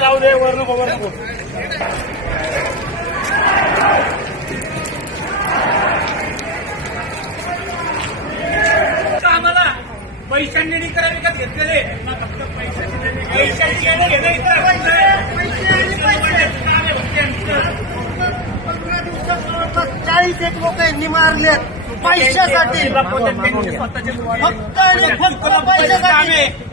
जाऊ दे वर नको वर नको आम्हाला पैशांनी विकत घेतलेले फक्त पैशांची 40 लोक यांनी मारलेत पैशासाठी, फक्त आणि फक्त पैशासाठी.